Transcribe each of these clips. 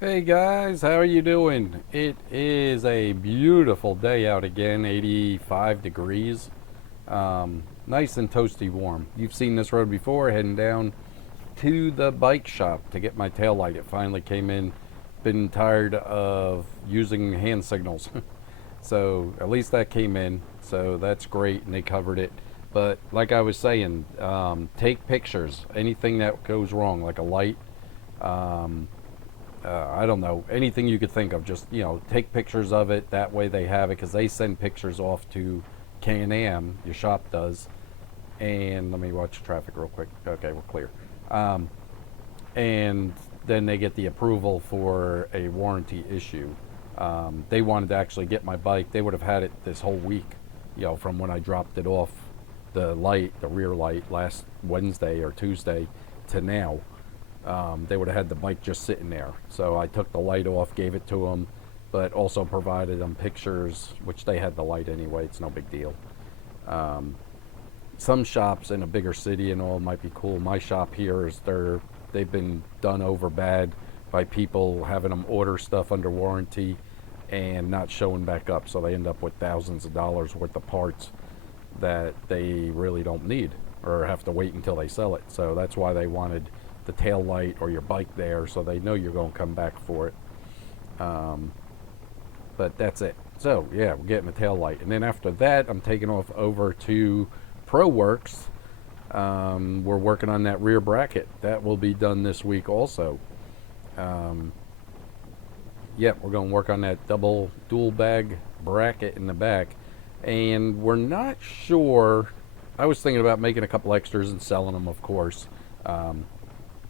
Hey guys, how are you doing? It is a beautiful day out again, 85 degrees. Nice and toasty warm. You've seen this road before, heading down to the bike shop to get my tail light. It finally came in. Been tired of using hand signals. So at least that came in. So that's great, and they covered it. But like I was saying, take pictures. Anything that goes wrong, like a light, um, I don't know, anything you could think of. Just take pictures of it. That way they have it because they send pictures off to Can-Am. Your shop does. And let me watch traffic real quick. Okay, we're clear. Um, and then they get the approval for a warranty issue. They wanted to actually get my bike. They would have had it this whole week, from when I dropped it off, the light, the rear light, last Wednesday or Tuesday to now. They would have had the bike just sitting there. So I took the light off, gave it to them, but also provided them pictures, which they had the light anyway. It's no big deal. Um, some shops in a bigger city and all might be cool. My shop here is they've been done over bad by people having them order stuff under warranty and not showing back up, so they end up with thousands of dollars worth of parts that they really don't need or have to wait until they sell it. So that's why they wanted the tail light or your bike there, so they know you're going to come back for it. Um, but that's it. So yeah, we're getting the tail light, and then after that, I'm taking off over to ProWorks. We're working on that rear bracket. That will be done this week also. Um, yeah, we're going to work on that double dual bag bracket in the back, and we're not sure. I was thinking about making a couple extras and selling them, of course. Um,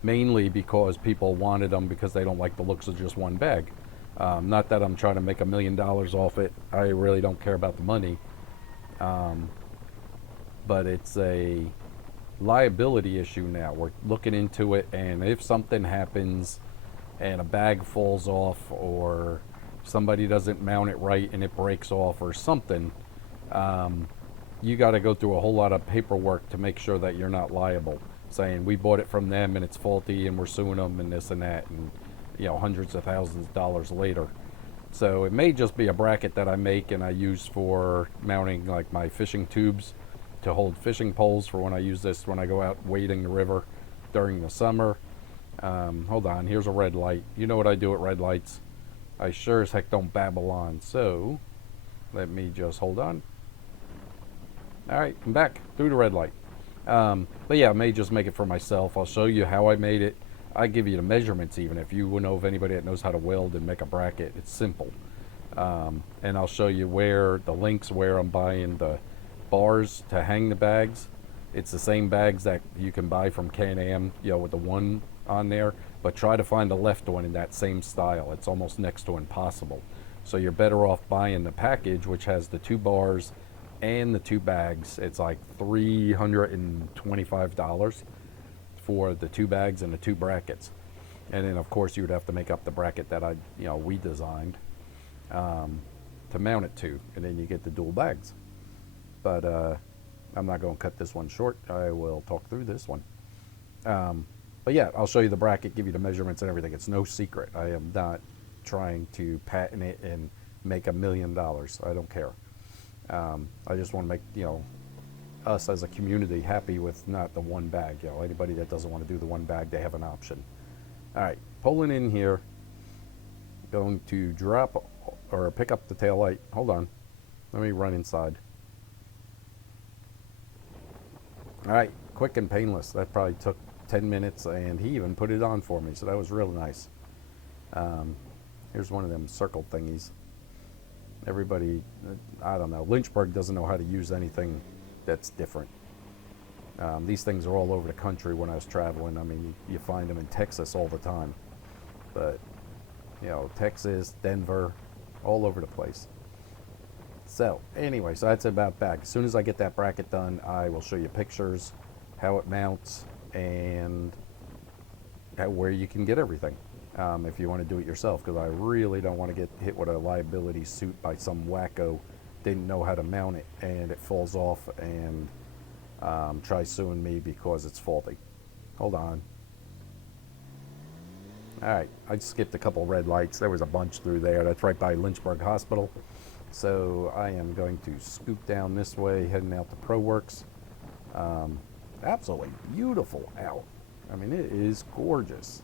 Mainly because people wanted them because they don't like the looks of just one bag. Not that I'm trying to make $1 million off it. I really don't care about the money. Um, but it's a liability issue now. We're looking into it, and if something happens and a bag falls off or somebody doesn't mount it right and it breaks off or something, um, you got to go through a whole lot of paperwork to make sure that you're not liable, saying we bought it from them and it's faulty and we're suing them and this and that, and hundreds of thousands of dollars later. So it may just be a bracket that I make and I use for mounting like my fishing tubes to hold fishing poles for when I use this when I go out wading the river during the summer. Hold on, here's a red light. You know what I do at red lights. I sure as heck don't babble on. So let me just hold on. All right, I'm back through the red light. But yeah, I may just make it for myself. I'll show you how I made it. I give you the measurements even if you know of anybody that knows how to weld and make a bracket. It's simple. And I'll show you where the links where I'm buying the bars to hang the bags. It's the same bags that you can buy from Can-Am, with the one on there, but try to find the left one in that same style. It's almost next to impossible. So you're better off buying the package, which has the two bars and the two bags. It's like $325 for the two bags and the two brackets. And then of course you would have to make up the bracket that we designed um, to mount it to, and then you get the dual bags. But I'm not going to cut this one short. I will talk through this one. Um, but yeah, I'll show you the bracket, give you the measurements and everything. It's no secret. I am not trying to patent it and make $1 million. I don't care. I just want to make us as a community happy with not the one bag. Anybody that doesn't want to do the one bag, they have an option. All right, pulling in here, going to drop or pick up the tail light. Hold on, let me run inside. All right, quick and painless. That probably took 10 minutes, and he even put it on for me, so that was real nice. Um, Here's one of them circle thingies. Everybody, I don't know, Lynchburg doesn't know how to use anything that's different. These things are all over the country when I was traveling. I mean, you find them in Texas all the time. But, Texas, Denver, all over the place. So, anyway, so that's about back. As soon as I get that bracket done, I will show you pictures, how it mounts, and where you can get everything. If you want to do it yourself, because I really don't want to get hit with a liability suit by some wacko didn't know how to mount it and it falls off and try suing me because it's faulty. Hold on. Alright, I skipped a couple red lights. There was a bunch through there. That's right by Lynchburg Hospital. So I am going to scoop down this way, heading out to ProWorks. Absolutely beautiful out. I mean, it is gorgeous.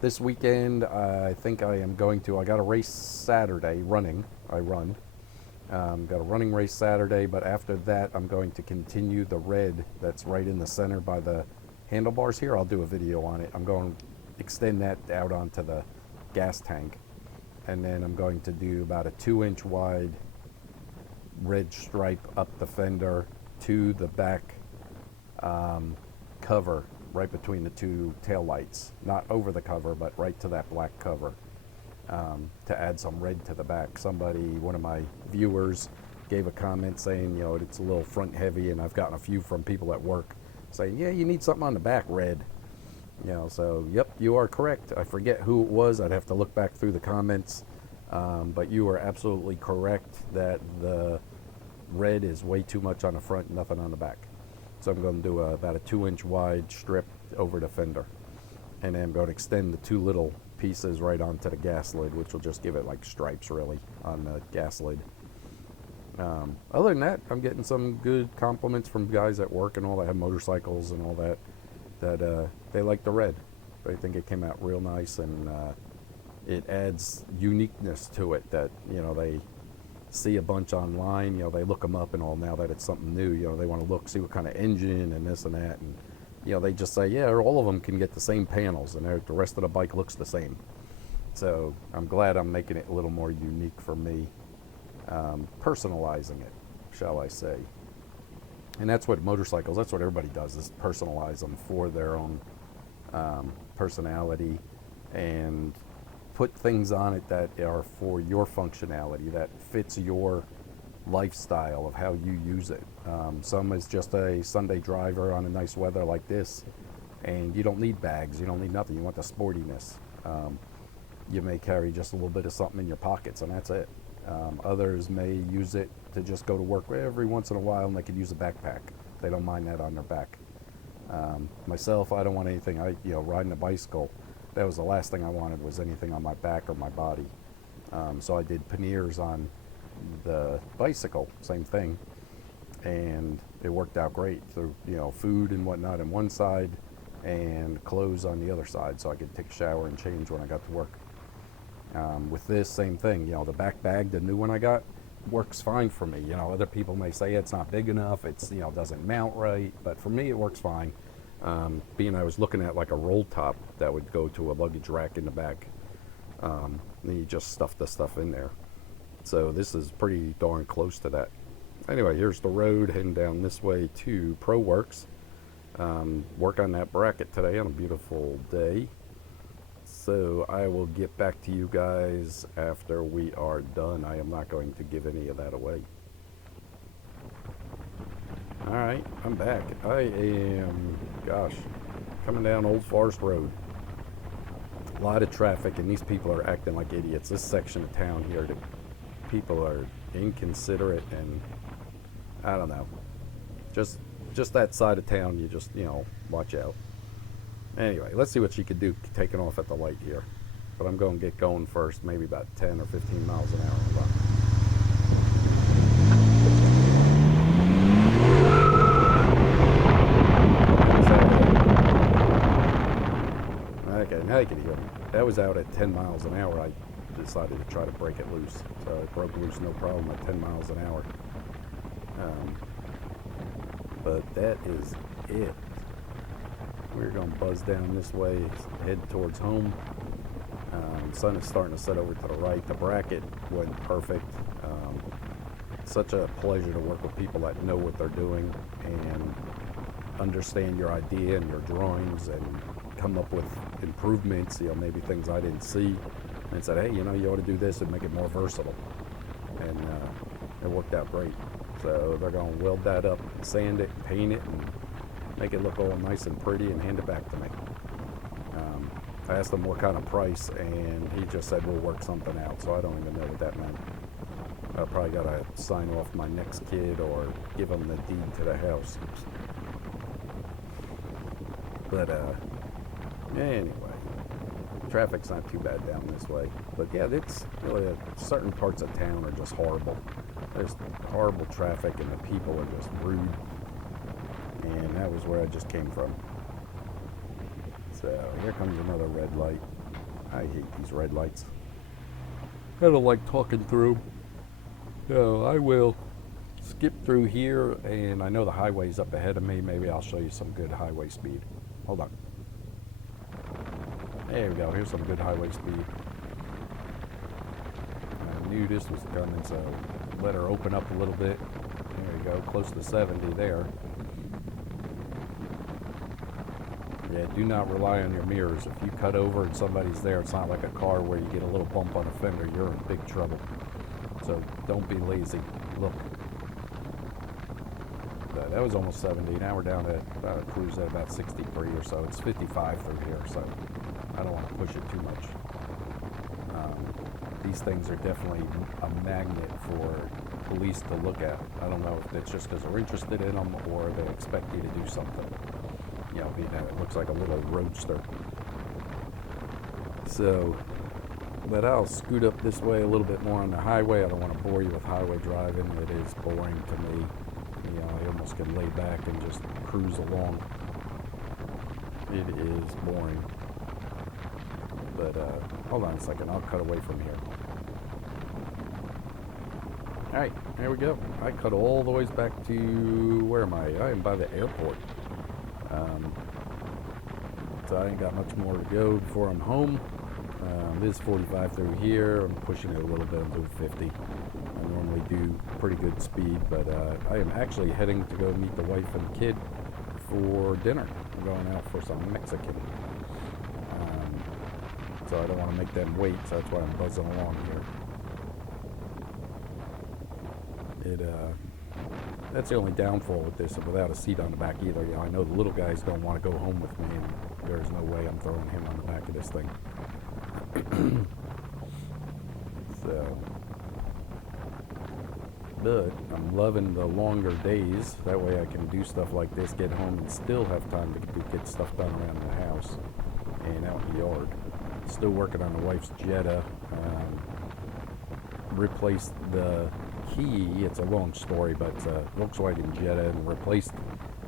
This weekend, I think I am going to, I got a race Saturday running. I run. Got a running race Saturday, but after that, I'm going to continue the red that's right in the center by the handlebars here. I'll do a video on it. I'm going to extend that out onto the gas tank. And then I'm going to do about a 2-inch wide red stripe up the fender to the back cover, right between the two tail lights. Not over the cover, but right to that black cover, to add some red to the back. One of my viewers, gave a comment saying, you know, it's a little front heavy, and I've gotten a few from people at work saying, yeah, you need something on the back red. You know, so yep, you are correct. I forget who it was. I'd have to look back through the comments, but you are absolutely correct that the red is way too much on the front, nothing on the back. So I'm going to do about a 2-inch wide strip over the fender, and then I'm going to extend the two little pieces right onto the gas lid, which will just give it like stripes really on the gas lid. Other than that, I'm getting some good compliments from guys at work and all that have motorcycles and all that, they like the red. They think it came out real nice, and it adds uniqueness to it that, you know, they see a bunch online, you know, they look them up and all. Now that it's something new, you know, they want to look, see what kind of engine and this and that, and you know, they just say, yeah, all of them can get the same panels, and the rest of the bike looks the same. So I'm glad I'm making it a little more unique for me, personalizing it, shall I say. And that's what motorcycles, that's what everybody does, is personalize them for their own personality, and put things on it that are for your functionality, that fits your lifestyle of how you use it. Some is just a Sunday driver on a nice weather like this, and you don't need bags, you don't need nothing, you want the sportiness. You may carry just a little bit of something in your pockets, and that's it. Others may use it to just go to work every once in a while, and they could use a backpack. They don't mind that on their back. Myself, I don't want anything. Riding a bicycle, that was the last thing I wanted, was anything on my back or my body. So I did panniers on the bicycle, same thing, and it worked out great. Through, you know, food and whatnot on one side, and clothes on the other side, so I could take a shower and change when I got to work. With this, same thing. You know, the back bag, the new one I got, works fine for me. You know, other people may say it's not big enough, it's, you know, doesn't mount right, but for me it works fine. Being I was looking at like a roll top that would go to a luggage rack in the back, then you just stuff the stuff in there. So this is pretty darn close to that. Anyway, here's the road heading down this way to ProWorks. Work on that bracket today on a beautiful day. So I will get back to you guys after we are done. I am not going to give any of that away. Alright, I'm back. I am, coming down Old Forest Road. A lot of traffic, and these people are acting like idiots. This section of town here, the people are inconsiderate, and I don't know. Just that side of town, you just, you know, watch out. Anyway, let's see what she could do taking off at the light here. But I'm going to get going first, maybe about 10 or 15 miles an hour. Okay, now you can hear me. That was out at 10 miles an hour. I decided to try to break it loose. So it broke loose no problem at 10 miles an hour. But that is it. We're going to buzz down this way, head towards home. Sun is starting to set over to the right. The bracket went perfect. Such a pleasure to work with people that know what they're doing and understand your idea and your drawings and come up with improvements, you know, maybe things I didn't see, and said, hey, you know, you ought to do this and make it more versatile. And it worked out great. So they're going to weld that up, sand it, paint it, and make it look all nice and pretty and hand it back to me. I asked him what kind of price, and he just said we'll work something out, so I don't even know what that meant. I probably got to sign off my next kid or give him the deed to the house. But anyway, traffic's not too bad down this way. But yeah, it's really certain parts of town are just horrible. There's horrible traffic and the people are just rude. And that was where I just came from. So here comes another red light. I hate these red lights. I don't like talking through. So I will skip through here, and I know the highway's up ahead of me. Maybe I'll show you some good highway speed. Hold on. There we go. Here's some good highway speed. I knew this was coming, so let her open up a little bit. There we go. Close to 70 there. Yeah, do not rely on your mirrors. If you cut over and somebody's there, it's not like a car where you get a little bump on a fender. You're in big trouble. So don't be lazy. Look. That was almost 70. Now we're down at cruise at about 63 or so. It's 55 through here, so I don't want to push it too much. These things are definitely a magnet for police to look at. I don't know if it's just because they're interested in them or they expect you to do something. You know, being that it looks like a little roadster. So, but I'll scoot up this way a little bit more on the highway. I don't want to bore you with highway driving. It is boring to me. You know, I almost can lay back and just cruise along. It is boring. But hold on a second, I'll cut away from here. Alright, there we go. I cut all the ways back to, where am I? I am by the airport. So I ain't got much more to go before I'm home. It is 45 through here. I'm pushing it a little bit. I'm doing 50. I normally do pretty good speed, but I am actually heading to go meet the wife and kid for dinner. I'm going out for some Mexican. So I don't want to make them wait, so that's why I'm buzzing along here. That's the only downfall with this, without a seat on the back either. You know, I know the little guys don't want to go home with me, and there's no way I'm throwing him on the back of this thing. So, but I'm loving the longer days. That way I can do stuff like this, get home, and still have time to get stuff done around the house and out in the yard. Still working on the wife's Jetta. Replaced the key. It's a long story, but Volkswagen Jetta, and replaced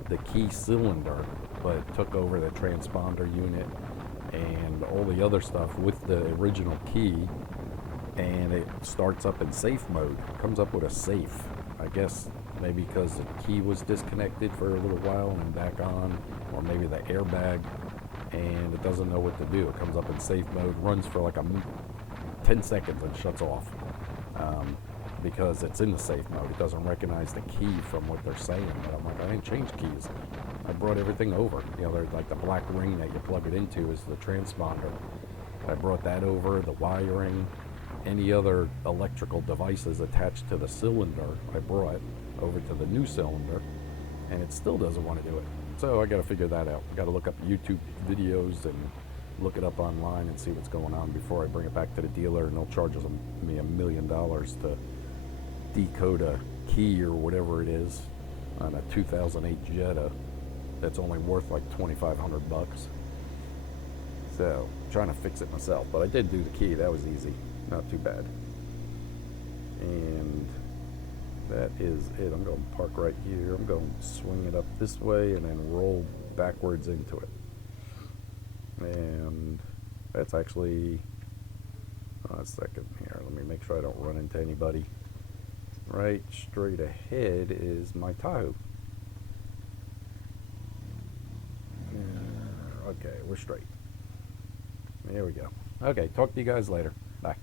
the key cylinder, but took over the transponder unit and all the other stuff with the original key, and it starts up in safe mode. It comes up with a safe. I guess maybe because the key was disconnected for a little while and back on, or maybe the airbag, and it doesn't know what to do. It comes up in safe mode, runs for like 10 seconds and shuts off. Because it's in the safe mode. It doesn't recognize the key from what they're saying. But I'm like, I didn't change keys. I brought everything over. You know, there's like the black ring that you plug it into is the transponder. I brought that over, the wiring, any other electrical devices attached to the cylinder, I brought over to the new cylinder, and it still doesn't want to do it. So I got to figure that out. I got to look up YouTube videos and look it up online and see what's going on before I bring it back to the dealer, and they'll charge me $1 million to decode a key or whatever it is on a 2008 Jetta that's only worth like $2,500. So trying to fix it myself, but I did do the key. That was easy, not too bad. And that is it. I'm going to park right here. I'm going to swing it up this way and then roll backwards into it. And that's actually a second here. Let me make sure I don't run into anybody. Right straight ahead is my Tahoe. Okay, we're straight. There we go. Okay, talk to you guys later. Bye.